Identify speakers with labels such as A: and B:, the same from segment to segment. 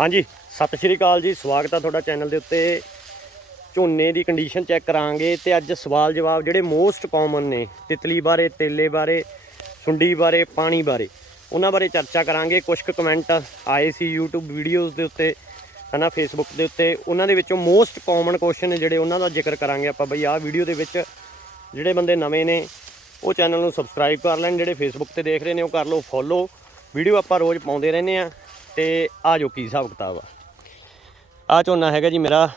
A: ਹਾਂਜੀ, ਸਤਿ ਸ਼੍ਰੀ ਅਕਾਲ ਜੀ, ਸਵਾਗਤ ਆ ਤੁਹਾਡਾ ਚੈਨਲ ਦੇ ਉੱਤੇ। ਝੋਨੇ ਦੀ ਕੰਡੀਸ਼ਨ ਚੈੱਕ ਕਰਾਂਗੇ ਤੇ ਅੱਜ ਸਵਾਲ ਜਵਾਬ ਜਿਹੜੇ ਮੋਸਟ ਕਾਮਨ ਨੇ, ਤਿਤਲੀ ਬਾਰੇ, ਤੇਲੇ ਬਾਰੇ, ਸੁੰਡੀ ਬਾਰੇ, ਪਾਣੀ ਬਾਰੇ, ਉਹਨਾਂ ਬਾਰੇ ਚਰਚਾ ਕਰਾਂਗੇ। ਕੁਝ ਕੁ ਕਮੈਂਟ ਆਏ ਸੀ YouTube ਵੀਡੀਓਜ਼ ਦੇ ਉੱਤੇ, ਹਨਾ, Facebook ਦੇ ਉੱਤੇ। ਉਹਨਾਂ ਦੇ ਵਿੱਚੋਂ ਮੋਸਟ ਕਾਮਨ ਕੁਐਸਚਨ ਨੇ ਜਿਹੜੇ ਉਹਨਾਂ ਦਾ ਜ਼ਿਕਰ ਕਰਾਂਗੇ ਆਪਾਂ ਬਈ ਆਹ ਵੀਡੀਓ ਦੇ ਵਿੱਚ। ਜਿਹੜੇ ਬੰਦੇ ਨਵੇਂ ਨੇ, ਉਹ ਚੈਨਲ ਨੂੰ ਸਬਸਕ੍ਰਾਈਬ ਕਰ ਲੈਣ, ਜਿਹੜੇ Facebook ਤੇ ਦੇਖ ਰਹੇ ਨੇ, ਉਹ ਕਰ ਲਓ ਫੋਲੋ ਵੀਡੀਓ ਆਪਾਂ ਰੋਜ਼ ਪਾਉਂਦੇ ਰਹਿੰਦੇ ਆ ਤੇ ਆ ਜੋ ਕੀ ਹਿਸਾਬ ਕਿਤਾਬ ਆ। ਆ ਝੋਨਾ ਹੈਗਾ ਜੀ ਮੇਰਾ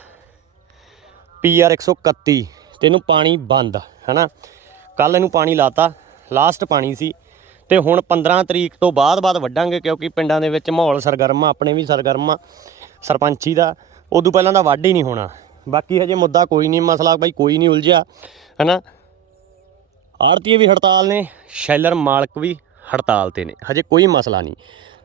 A: PR 131 ਤੇ ਇਹਨੂੰ ਪਾਣੀ ਬੰਦ, ਹਨਾ? ਕੱਲ ਇਹਨੂੰ ਪਾਣੀ ਲਾਤਾ ਲਾਸਟ ਪਾਣੀ ਸੀ, ਤੇ ਹੁਣ 15 ਤਰੀਕ ਤੋਂ ਬਾਅਦ ਬਾਅਦ ਵੱਢਾਂਗੇ ਕਿਉਂਕਿ ਪਿੰਡਾਂ ਦੇ ਵਿੱਚ ਮਾਹੌਲ ਸਰਗਰਮ ਆ, ਆਪਣੇ ਵੀ ਸਰਗਰਮ ਆ, ਸਰਪੰਚੀ ਦਾ, ਉਦੋਂ ਪਹਿਲਾਂ ਦਾ ਵੱਢ ਹੀ ਨਹੀਂ ਹੋਣਾ। ਬਾਕੀ ਹਜੇ ਮੁੱਦਾ ਕੋਈ ਨਹੀਂ, ਮਸਲਾ ਬਾਈ ਕੋਈ ਨਹੀਂ ਉਲਝਿਆ, ਹਨਾ? ਆੜਤੀਏ ਵੀ ਹੜਤਾਲ ਨੇ, ਸ਼ੈਲਰ ਮਾਲਕ ਵੀ ਹੜਤਾਲ ਤੇ ਨੇ, ਹਜੇ ਕੋਈ ਮਸਲਾ ਨਹੀਂ।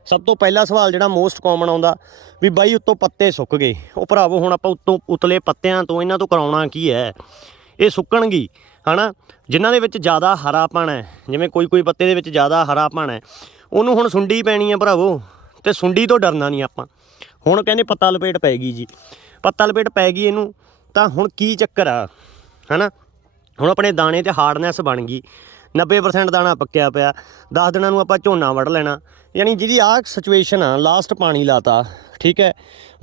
A: ਸਭ ਤੋਂ ਪਹਿਲਾ ਸਵਾਲ ਜਿਹੜਾ ਮੋਸਟ ਕਾਮਨ ਆਉਂਦਾ ਵੀ ਬਾਈ ਉੱਤੋਂ ਪੱਤੇ ਸੁੱਕ ਗਏ। ਉਹ ਭਰਾਵੋ, ਹੁਣ ਆਪਾਂ ਉੱਤੋਂ ਉਤਲੇ ਪੱਤਿਆਂ ਤੋਂ ਇਹਨਾਂ ਤੋਂ ਕਰਾਉਣਾ ਕੀ ਹੈ? ਇਹ ਸੁੱਕਣਗੀ, ਹਨਾ? ਜਿਨ੍ਹਾਂ ਦੇ ਵਿੱਚ ਜ਼ਿਆਦਾ ਹਰਾਪਣ ਹੈ, ਜਿਵੇਂ ਕੋਈ ਕੋਈ ਪੱਤੇ ਦੇ ਵਿੱਚ ਜ਼ਿਆਦਾ ਹਰਾਪਣ ਹੈ, ਉਹਨੂੰ ਹੁਣ ਸੁੰਡੀ ਪੈਣੀ ਹੈ ਭਰਾਵੋ, ਤੇ ਸੁੰਡੀ ਤੋਂ ਡਰਨਾ ਨਹੀਂ ਆਪਾਂ। ਹੁਣ ਕਹਿੰਦੇ ਪੱਤਾ ਲਪੇਟ ਪੈ ਗਈ ਜੀ। ਪੱਤਾ ਲਪੇਟ ਪੈ ਗਈ ਇਹਨੂੰ, ਤਾਂ ਹੁਣ ਕੀ ਚੱਕਰ ਆ, ਹਨਾ? ਹੁਣ ਆਪਣੇ ਦਾਣੇ ਤੇ ਹਾਰਡਨੈਸ ਬਣ ਗਈ। 90% ਦਾਣਾ ਪੱਕਿਆ ਪਿਆ। 10 ਦਿਨਾਂ ਨੂੰ ਆਪਾਂ ਝੋਨਾ ਵੱਢ ਲੈਣਾ। ਯਾਨੀ ਜਿਹਦੀ ਆਹ ਸਿਚੁਏਸ਼ਨ ਆ ਲਾਸਟ ਪਾਣੀ ਲਾਤਾ, ਠੀਕ ਹੈ?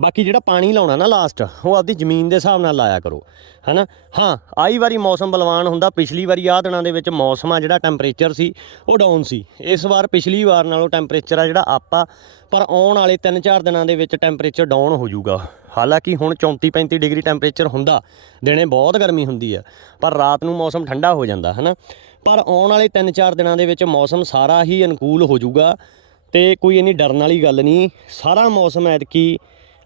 A: ਬਾਕੀ ਜਿਹੜਾ ਪਾਣੀ ਲਾਉਣਾ ਨਾ ਲਾਸਟ ਉਹ ਆਪਦੀ ਜ਼ਮੀਨ ਦੇ ਹਿਸਾਬ ਨਾਲ ਲਾਇਆ ਕਰੋ, ਹੈਨਾ? ਹਾਂ, ਆਈ ਵਾਰੀ ਮੌਸਮ ਬਲਵਾਨ ਹੁੰਦਾ, ਪਿਛਲੀ ਵਾਰੀ ਆਹ ਦਿਨਾਂ ਦੇ ਵਿੱਚ ਮੌਸਮ ਆ ਜਿਹੜਾ ਟੈਂਪਰੇਚਰ ਸੀ, ਉਹ ਡਾਊਨ ਸੀ। ਇਸ ਵਾਰ ਪਿਛਲੀ ਵਾਰ ਨਾਲੋਂ ਟੈਂਪਰੇਚਰ ਆ ਜਿਹੜਾ ਅਪ ਪਰ ਆਉਣ ਵਾਲੇ 3-4 ਦਿਨਾਂ ਦੇ ਵਿੱਚ ਟੈਂਪਰੇਚਰ ਡਾਊਨ ਹੋ ਜਾਊਗਾ। ਹਾਲਾਂਕਿ ਹੁਣ 34-35 ਡਿਗਰੀ ਟੈਂਪਰੇਚਰ ਹੁੰਦਾ, ਦਿਨੇ ਬਹੁਤ ਗਰਮੀ ਹੁੰਦੀ ਆ, ਪਰ ਰਾਤ ਨੂੰ ਮੌਸਮ ਠੰਡਾ ਹੋ ਜਾਂਦਾ, ਹਨਾ? ਪਰ ਆਉਣ ਵਾਲੇ 3-4 ਦਿਨਾਂ ਦੇ ਵਿੱਚ ਮੌਸਮ ਸਾਰਾ ਹੀ ਅਨੁਕੂਲ ਹੋ ਜਾਊਗਾ ਤੇ ਕੋਈ ਇੰਨੀ ਡਰਨ ਵਾਲੀ ਗੱਲ ਨਹੀਂ। ਸਾਰਾ ਮੌਸਮ ਐਤਕੀ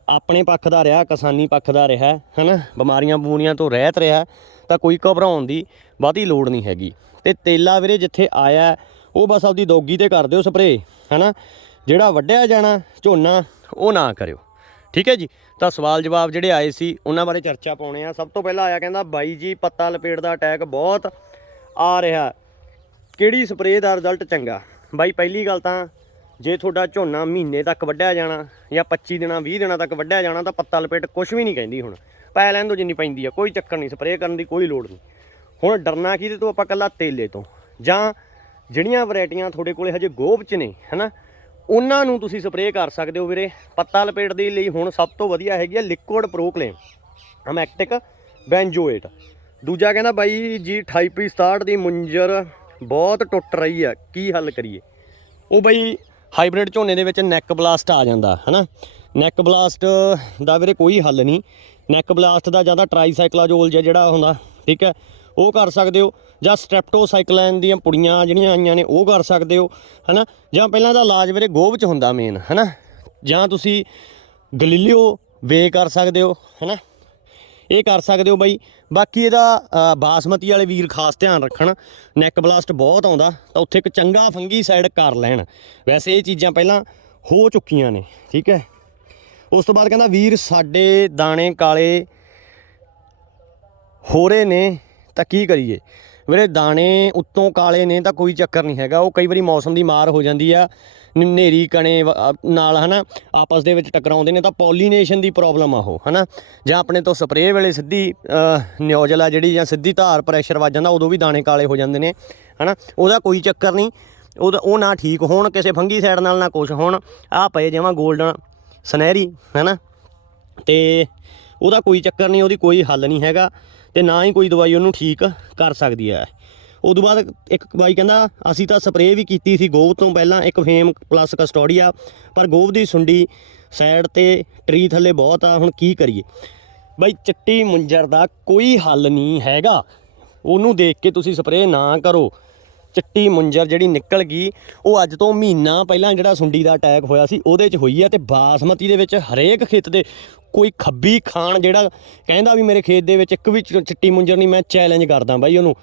A: ਆਪਣੇ ਪੱਖ ਦਾ ਰਿਹਾ, ਕਿਸਾਨੀ ਪੱਖ ਦਾ ਰਿਹਾ, ਹਨਾ? ਬਿਮਾਰੀਆਂ ਬੂਰੀਆਂ ਤੋਂ ਰਹਿਤ ਰਿਹਾ, ਤਾਂ ਕੋਈ ਘਬਰਾਉਣ ਦੀ ਬਹੁਤੀ ਲੋੜ ਨਹੀਂ ਹੈਗੀ। ਤੇ ਤੇਲਾ ਵੀਰੇ ਜਿੱਥੇ ਆਇਆ, ਉਹ ਬਸ ਆਪਦੀ ਦੋਗੀ ਤੇ ਕਰ ਦਿਓ ਸਪਰੇ ਹਨਾ? ਜਿਹੜਾ ਵੱਢਿਆ ਜਾਣਾ, ਝੋਨਾ, ਉਹ ਨਾ ਕਰਿਓ। ਠੀਕ ਹੈ ਜੀ? ਤਾਂ ਸਵਾਲ ਜਵਾਬ ਜਿਹੜੇ ਆਏ ਸੀ, ਉਹਨਾਂ ਬਾਰੇ ਚਰਚਾ ਪਾਉਣੇ ਆ। ਸਭ ਤੋਂ ਪਹਿਲਾਂ ਆਇਆ ਕਹਿੰਦਾ ਬਾਈ ਜੀ, ਪੱਤਾ ਲਪੇਟ ਦਾ ਅਟੈਕ ਬਹੁਤ ਆ ਰਿਹਾ। ਕਿਹੜੀ ਸਪਰੇਅ ਦਾ ਰਿਜ਼ਲਟ ਚੰਗਾ? ਬਾਈ, ਪਹਿਲੀ ਗੱਲ ਤਾਂ ਜੇ ਤੁਹਾਡਾ ਝੋਨਾ ਮਹੀਨੇ ਤੱਕ ਵੱਢਿਆ ਜਾਣਾ ਜਾਂ 25 ਦਿਨਾਂ 20 ਦਿਨਾਂ ਤੱਕ ਵੱਢਿਆ ਜਾਣਾ ਤਾਂ ਪੱਤਾ ਲਪੇਟ ਕੁਝ ਵੀ ਨਹੀਂ ਕਹਿੰਦੀ ਹੁਣ। ਪੈ ਲੈਣ ਦੋ ਜਿੰਨੀ ਪੈਂਦੀ ਆ, ਕੋਈ ਚੱਕਰ ਨਹੀਂ ਸਪਰੇਅ ਕਰਨ ਦੀ ਕੋਈ ਲੋੜ ਨਹੀਂ। ਹੁਣ ਡਰਨਾ ਕਿਹਦੇ ਤੋਂ ਆਪਾਂ ਕੱਲਾ ਤੇਲੇ ਤੋਂ? ਜਾਂ ਜਿਹੜੀਆਂ ਵੈਰਾਈਟੀਆਂ ਤੁਹਾਡੇ ਕੋਲੇ ਹਜੇ ਗੋਭ ਚ ਨੇ, ਹਨਾ? ਉਹਨਾਂ ਨੂੰ ਤੁਸੀਂ ਸਪਰੇਅ ਕਰ ਸਕਦੇ ਹੋ ਵੀਰੇ। ਪੱਤਾ ਲਪੇਟ ਦੇ ਲਈ ਹੁਣ ਸਭ ਤੋਂ ਵਧੀਆ ਹੈਗੀ ਆ ਲਿਕੁਇਡ ਪ੍ਰੋਕਲੇਮ ਅਮੈਕਟਿਕ ਬੈਂਜੋਏਟ ਦੂਜਾ ਕਹਿੰਦਾ ਬਾਈ ਜੀ 28 67 ਦੀ ਮੁੰਜਰ ਬਹੁਤ ਟੁੱਟ ਰਹੀ ਆ, ਕੀ ਹੱਲ ਕਰੀਏ? ਉਹ ਬਾਈ ਹਾਈਬ੍ਰਿਡ ਝੋਨੇ ਦੇ ਵਿੱਚ ਨੈਕ ਬਲਾਸਟ ਆ ਜਾਂਦਾ, ਹਨਾ? ਨੈਕ ਬਲਾਸਟ ਦਾ ਵੀਰੇ ਕੋਈ ਹੱਲ ਨਹੀਂ। ਨੈਕ ਬਲਾਸਟ ਦਾ ਜ਼ਿਆਦਾ ਟ੍ਰਾਈਸਾਈਕਲਾਜੋਲ ਜਿਹਾ ਜਿਹੜਾ ਹੁੰਦਾ, ਠੀਕ ਹੈ? ਉਹ ਕਰ ਸਕਦੇ ਹੋ, ਜਾਂ ਸਟ੍ਰੈਪਟੋਸਾਈਕਲਾਈਨ ਦੀਆਂ ਪੁੜੀਆਂ ਜਿਹੜੀਆਂ ਆਈਆਂ ਨੇ, ਉਹ ਕਰ ਸਕਦੇ ਹੋ, ਹਨਾ? ਜਾਂ ਪਹਿਲਾਂ ਦਾ ਇਲਾਜ ਵੀਰੇ ਗੋਭ ਚ ਹੁੰਦਾ ਮੇਨ ਹਨਾ? ਜਾਂ ਤੁਸੀਂ ਗਲੀਲਿਓ ਵੇ ਕਰ ਸਕਦੇ ਹੋ, ਹਨਾ? ਇਹ ਕਰ ਸਕਦੇ ਹੋ ਬਾਈ। ਬਾਕੀ ਇਹਦਾ ਬਾਸਮਤੀ ਵਾਲੇ ਵੀਰ ਖਾਸ ਧਿਆਨ ਰੱਖਣ। ਨੈਕ ਬਲਾਸਟ ਬਹੁਤ ਆਉਂਦਾ, ਤਾਂ ਉੱਥੇ ਇੱਕ ਚੰਗਾ ਫੰਗੀ ਸਾਈਡ ਕਰ ਲੈਣ। ਵੈਸੇ ਇਹ ਚੀਜ਼ਾਂ ਪਹਿਲਾਂ ਹੋ ਚੁੱਕੀਆਂ ਨੇ, ਠੀਕ ਹੈ। ਉਸ ਤੋਂ ਬਾਅਦ ਕਹਿੰਦਾ, ਵੀਰ, ਸਾਡੇ ਦਾਣੇ ਕਾਲੇ ਹੋ ਰਹੇ ਨੇ, ਤਾਂ ਕੀ ਕਰੀਏ? ਵੀਰੇ ਦਾਣੇ ਉੱਤੋਂ ਕਾਲੇ ਨੇ ਤਾਂ ਕੋਈ ਚੱਕਰ ਨਹੀਂ ਹੈਗਾ ਉਹ ਕਈ ਵਾਰੀ ਮੌਸਮ ਦੀ ਮਾਰ ਹੋ ਜਾਂਦੀ ਆ ਨ- ਹਨੇਰੀ ਕਣੇ ਵ- ਅ, ਨਾਲ ਹਨਾ ਆਪਸ ਦੇ ਵਿੱਚ ਟਕਰਾਉਂਦੇ ਨੇ ਤਾਂ ਪੋਲੀਨੇਸ਼ਨ ਦੀ ਪ੍ਰੋਬਲਮ ਆ ਉਹ ਹਨਾ? ਜਾਂ ਆਪਣੇ ਤੋਂ ਸਪਰੇਅ ਵੇਲੇ ਸਿੱਧੀ ਨਿਓਜਲ ਆ ਜਿਹੜੀ ਜਾਂ ਸਿੱਧੀ ਧਾਰ ਪ੍ਰੈਸ਼ਰ ਵੱਜ ਜਾਂਦਾ ਉਦੋਂ ਵੀ ਦਾਣੇ ਕਾਲੇ ਹੋ ਜਾਂਦੇ ਨੇ ਹਨਾ? ਉਹਦਾ ਕੋਈ ਚੱਕਰ ਨਹੀਂ ਉਹਦਾ ਉਹ ਨਾ ਠੀਕ ਹੋਣ ਕਿਸੇ ਫੰਗੀ ਸਾਈਡ ਨਾਲ ਨਾ ਕੁਝ ਹੋਣ ਆ ਪਏ ਜਿਵੇਂ 골ਡਨ ਸੁਨਹਿਰੀ ਹਨਾ? ਤੇ ਉਹਦਾ ਕੋਈ ਚੱਕਰ ਨਹੀਂ, ਉਹਦੀ ਕੋਈ ਹੱਲ ਨਹੀਂ ਹੈਗਾ ਤੇ ਨਾ ਹੀ ਕੋਈ ਦਵਾਈ ਉਹਨੂੰ ਠੀਕ ਕਰ ਸਕਦੀ ਹੈ। ਉਦੋਂ ਬਾਅਦ ਇੱਕ ਬਾਈ ਕਹਿੰਦਾ, ਅਸੀਂ ਤਾਂ ਸਪਰੇਅ ਵੀ ਕੀਤੀ ਸੀ ਗੋਭ ਤੋਂ ਪਹਿਲਾਂ, ਇੱਕ ਫੇਮ ਪਲੱਸ ਕਸਟੋਡੀਆ ਪਰ ਗੋਭ ਦੀ ਸੁੰਡੀ ਸਾਈਡ ਤੇ ਟਰੀ ਥੱਲੇ ਬਹੁਤ ਆ, ਹੁਣ ਕੀ ਕਰੀਏ? ਬਾਈ ਚਿੱਟੀ ਮੁੰਜਰ ਦਾ ਕੋਈ ਹੱਲ ਨਹੀਂ ਹੈਗਾ। ਉਹਨੂੰ ਦੇਖ ਕੇ ਤੁਸੀਂ ਸਪਰੇਅ ਨਾ ਕਰੋ। ਚਿੱਟੀ ਮੁੰਜਰ ਜਿਹੜੀ ਨਿਕਲ ਗਈ, ਉਹ ਅੱਜ ਤੋਂ ਮਹੀਨਾ ਪਹਿਲਾਂ ਜਿਹੜਾ ਸੁੰਡੀ ਦਾ ਅਟੈਕ ਹੋਇਆ ਸੀ, ਉਹਦੇ 'ਚ ਹੋਈ ਹੈ ਤੇ ਬਾਸਮਤੀ ਦੇ ਵਿੱਚ ਹਰੇਕ ਖੇਤ ਦੇ ਕੋਈ ਖੱਬੀ ਖਾਨ ਜਿਹੜਾ ਕਹਿੰਦਾ ਵੀ ਮੇਰੇ ਖੇਤ ਦੇ ਵਿੱਚ ਇੱਕ ਵੀ ਚਿੱਟੀ ਮੁੰਜਰ ਨਹੀਂ, ਮੈਂ ਚੈਲੰਜ ਕਰਦਾ ਬਾਈ ਉਹਨੂੰ।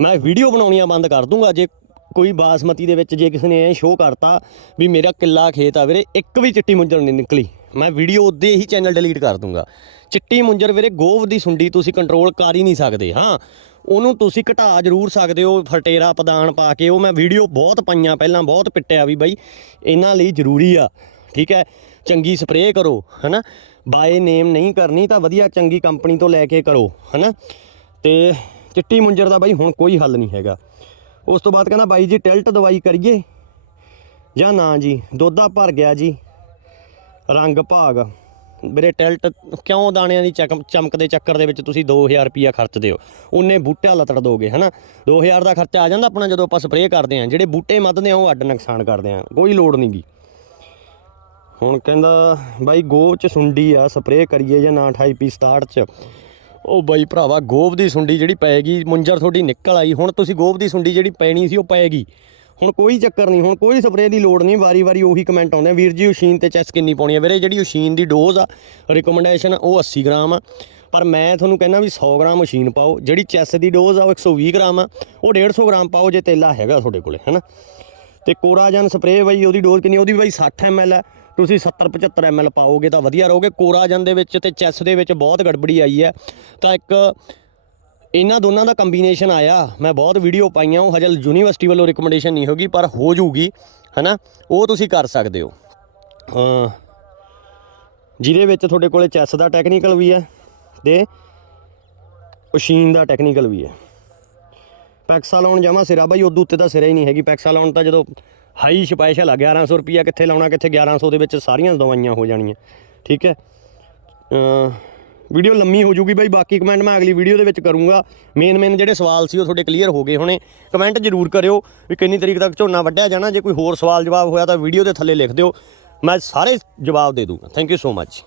A: ਮੈਂ ਵੀਡੀਓ ਬਣਾਉਣੀਆਂ ਬੰਦ ਕਰ ਦੂੰਗਾ, ਜੇ ਕੋਈ ਬਾਸਮਤੀ ਦੇ ਵਿੱਚ ਜੇ ਕਿਸੇ ਨੇ ਇਹ ਸ਼ੋਅ ਕਰਤਾ ਵੀ ਮੇਰਾ ਕਿੱਲਾ ਖੇਤ ਆ ਵੀਰੇ, ਇੱਕ ਵੀ ਚਿੱਟੀ ਮੁੰਜਰ ਨਹੀਂ ਨਿਕਲੀ। ਮੈਂ ਵੀਡੀਓ ਉਹਦੇ ਹੀ ਚੈਨਲ ਡਿਲੀਟ ਕਰ ਦੂੰਗਾ। ਚਿੱਟੀ ਮੁੰਜਰ ਵੀਰੇ, ਗੋਵ ਦੀ ਸੁੰਡੀ ਤੁਸੀਂ ਕੰਟਰੋਲ ਕਰ ਹੀ ਨਹੀਂ ਸਕਦੇ, ਹਾਂ। ਉਹਨੂੰ ਤੁਸੀਂ ਘਟਾ ਜ਼ਰੂਰ ਸਕਦੇ ਹੋ, ਫਟੇਰਾ ਪਦਾਨ ਪਾ ਕੇ। ਉਹ ਮੈਂ ਵੀਡੀਓ ਬਹੁਤ ਪਾਈਆਂ, ਪਹਿਲਾਂ ਬਹੁਤ ਪਿੱਟਿਆ ਵੀ ਬਾਈ। ਇਹਨਾਂ ਲਈ ਜ਼ਰੂਰੀ ਆ, ਠੀਕ ਹੈ? ਚੰਗੀ ਸਪਰੇਅ ਕਰੋ, ਹਨਾ? ਬਾਏ ਨੇਮ ਨਹੀਂ ਕਰਨੀ ਤਾਂ ਵਧੀਆ ਚੰਗੀ ਕੰਪਨੀ ਤੋਂ ਲੈ ਕੇ ਕਰੋ, ਹਨਾ? ਤੇ ਚਿੱਟੀ ਮੁੰਜਰ ਦਾ ਬਾਈ ਹੁਣ ਕੋਈ ਹੱਲ ਨਹੀਂ ਹੈਗਾ। ਉਸ ਤੋਂ ਬਾਅਦ ਕਹਿੰਦਾ ਬਾਈ ਜੀ ਟਿਲਟ ਦਵਾਈ ਕਰੀਏ? ਜਾਂ ਨਾ ਜੀ, ਦੁੱਧਾ ਭਰ ਗਿਆ ਜੀ। ਰੰਗ ਭਾਗ। ਵੀਰੇ ਟਿਲਟ ਕਿਉਂ ਦਾਣਿਆਂ ਦੀ ਚਕ- ਚਮਕ ਦੇ ਚੱਕਰ ਦੇ ਵਿੱਚ ਤੁਸੀਂ 2000 ਰੁਪਿਆ ਖਰਚਦੇ ਹੋ? ਉਹਨੇ ਬੂਟਿਆਂ ਲਤੜ ਦੋਗੇ, ਹਨਾ? 2000 ਦਾ ਖਰਚਾ ਆ ਜਾਂਦਾ ਆਪਣਾ ਜਦੋਂ ਆਪਾਂ ਸਪਰੇਅ ਕਰਦੇ ਆ ਜਿਹੜੇ ਬੂਟੇ ਮੱਧਦੇ ਆ, ਉਹ ਅੱਡ ਨੁਕਸਾਨ ਕਰਦੇ ਆ। ਕੋਈ ਲੋੜ ਨਹੀਂਗੀ ਹੁਣ ਕਹਿੰਦਾ, ਬਾਈ ਗੋਬ ਚ ਸੁੰਡੀ ਆ ਸਪਰੇਅ ਕਰੀਏ ਜਾਂ ਨਾ 28 ਪੀ 67 ਚ? ਉਹ ਬਾਈ ਭਰਾਵਾ ਗੋਬ ਦੀ ਸੁੰਡੀ ਜਿਹੜੀ ਪੈਗੀ ਮੁੰਜਰ ਤੁਹਾਡੀ ਨਿਕਲ ਆਈ। ਹੁਣ ਤੁਸੀਂ ਗੋਬ ਦੀ ਸੁੰਡੀ ਜਿਹੜੀ ਪੈਣੀ ਸੀ, ਉਹ ਪੈਗੀ ਹੁਣ ਕੋਈ ਚੱਕਰ ਨਹੀਂ, ਹੁਣ ਕੋਈ ਸਪਰੇਅ ਦੀ ਲੋੜ ਨਹੀਂ। ਵਾਰੀ-ਵਾਰੀ ਉਹੀ ਕਮੈਂਟ ਆਉਂਦੇ ਆ, ਵੀਰ ਜੀ, ਉਸ਼ੀਨ ਤੇ ਚੈਸ ਕਿੰਨੀ ਪਾਉਣੀ ਆ? ਵੀਰੇ, ਜਿਹੜੀ ਉਸ਼ੀਨ ਦੀ ਡੋਜ਼ ਆ ਰਿਕਮੈਂਡੇਸ਼ਨ ਉਹ 80 ਗ੍ਰਾਮ ਆ। ਪਰ ਮੈਂ ਤੁਹਾਨੂੰ ਕਹਿੰਦਾ ਵੀ 100 ਗ੍ਰਾਮ ਮਸ਼ੀਨ ਪਾਓ। ਜਿਹੜੀ ਚੈਸ ਦੀ ਡੋਜ਼ ਆ, ਉਹ 120 ਗ੍ਰਾਮ ਆ। ਉਹ 150 ਗ੍ਰਾਮ ਪਾਓ ਜੇ ਤੇਲਾ ਹੈਗਾ ਤੁਹਾਡੇ ਕੋਲੇ, ਹੈਨਾ? ਤੇ ਕੋਰਾਜਨ ਸਪਰੇਅ ਬਾਈ, ਉਹਦੀ ਡੋਜ਼ ਕਿੰਨੀ ਉਹਦੀ ਬਾਈ 60 ml ਹੈ ਤੁਸੀਂ 70 75 ml ਪਾਓਗੇ ਤਾਂ ਵਧੀਆ ਰਹੋਗੇ। ਕੋਰਾਜਨ ਦੇ ਵਿੱਚ ਤੇ ਚੈਸ ਦੇ ਵਿੱਚ ਬਹੁਤ ਗੜਬੜੀ ਆਈ ਹੈ ਤਾਂ ਇੱਕ ਇਹਨਾਂ ਦੋਨਾਂ ਦਾ ਕੰਬੀਨੇਸ਼ਨ ਆਇਆ। ਮੈਂ ਬਹੁਤ ਵੀਡੀਓ ਪਾਈਆਂ, ਉਹ ਹਜੇ ਯੂਨੀਵਰਸਿਟੀ ਵੱਲੋਂ ਰਿਕਮੈਂਡੇਸ਼ਨ ਨਹੀਂ ਹੋਗੀ, ਪਰ ਹੋ ਜੂਗੀ ਹਨਾ? ਉਹ ਤੁਸੀਂ ਕਰ ਸਕਦੇ ਹੋ। ਜਿਹਦੇ ਵਿੱਚ ਤੁਹਾਡੇ ਕੋਲੇ ਚੈਸ ਦਾ ਟੈਕਨੀਕਲ ਵੀ ਹੈ ਤੇ ਮਸ਼ੀਨ ਦਾ ਟੈਕਨੀਕਲ ਵੀ ਹੈ। ਪੈਕਸਾ ਲਾਉਣ ਜਾਵਾਂ ਸਿਰਾ, ਬਾਈ ਉਦੋਂ ਉੱਤੇ ਤਾਂ ਸਿਰਾ ਹੀ ਨਹੀਂ ਹੈਗੀ। ਪੈਕਸਾ ਲਾਉਣ ਤਾਂ ਜਦੋਂ ਹਾਈ ਸਪੈਸ਼ਲ ਆ 1100 ਰੁਪਿਆ ਕਿੱਥੇ ਲਾਉਣਾ, ਕਿੱਥੇ 1100 ਦੇ ਵਿੱਚ ਸਾਰੀਆਂ ਦਵਾਈਆਂ ਹੋ ਜਾਣੀਆਂ। ਠੀਕ ਹੈ? ਵੀਡੀਓ ਲੰਮੀ ਹੋ ਜੂਗੀ ਬਾਈ, ਬਾਕੀ ਕਮੈਂਟ ਮੈਂ ਅਗਲੀ ਵੀਡੀਓ ਦੇ ਵਿੱਚ ਕਰੂੰਗਾ। ਮੇਨ ਮੇਨ ਜਿਹੜੇ ਸਵਾਲ ਸੀ ਉਹ ਤੁਹਾਡੇ ਕਲੀਅਰ ਹੋ ਗਏ ਹੋਣੇ। ਕਮੈਂਟ ਜ਼ਰੂਰ ਕਰਿਓ ਵੀ ਕਿੰਨੀ ਤਰੀਕ ਤੱਕ ਝੋਨਾ ਵੱਢਿਆ ਜਾਣਾ। ਜੇ ਕੋਈ ਹੋਰ ਸਵਾਲ, ਜਵਾਬ ਹੋਇਆ ਤਾਂ ਵੀਡੀਓ ਦੇ ਥੱਲੇ ਲਿਖ ਦਿਓ। ਮੈਂ ਸਾਰੇ ਜਵਾਬ ਦੇ ਦੂੰਗਾ। Thank you so much